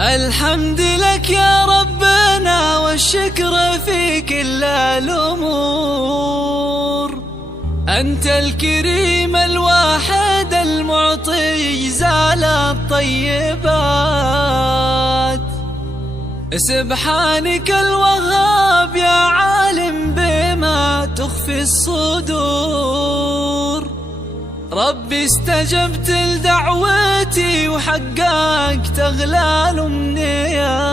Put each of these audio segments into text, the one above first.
الحمد لك يا ربنا والشكر في كل الأمور. أنت الكريم الواحد المعطي جزال الطيبات. سبحانك الوهاب يا عالم بما تخفي الصدور. ربي استجبت لدعوتي وحققت أغلى الأمنيات.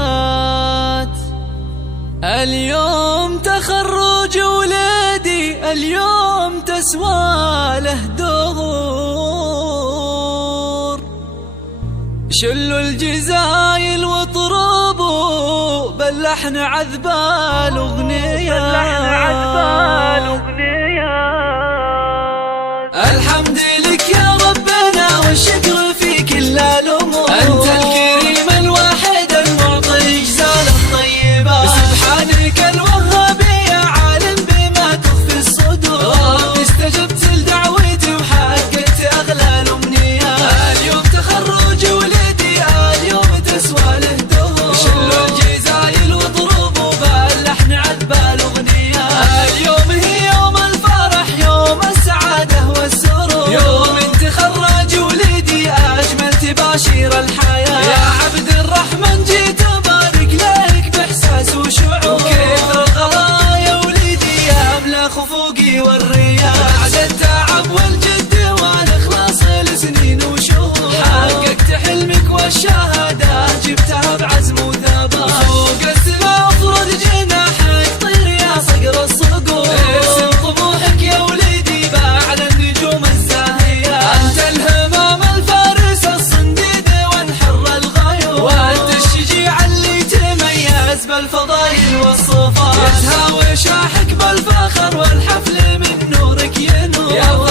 اليوم تخرج ولادي، اليوم تسوى له دهور. شلوا الجزايل واطربوا باللحن عذب الأغنيات. الحمد لك يا ربنا والشكر في كل الأمور. أنت الكريم الواحد المعطي جزال الطيبات. سبحانك الوهاب يا عالم بما تخفي الصدور. ربي استجبت لدعوتي وحققت أغلى الأمنيات. اليوم تخرج ولدي، اليوم تسوى له دهور. شلوا الجزايل واضربوا باللحن عذب الأغنيات. اليوم هي يوم الفرح، يوم السعادة والسرور. يوم تخرج ولدي أجمل تباشير الحياة. يا عبد الرحمن جيت أبارك لك بإحساس وشعور. كثر الغلا يا ولدي أملا خفوقي والرياء. بعد التعب والجد والإخلاص لسنين وشهور. حققت حلمك والشهادات جبتها بعزم وثبات. فوق السماء افرد جناحك طير يا صقر الصقور. ارسم طموحك يا ولدي بعد النجوم الزاهية. أنت الهمام الفارس الصنديد وانحر الغيور. وأنت الشجيع اللي تميز بالفضايل والصفات. يتهاوي شاحك بالفخر والحفل من نورك ينور.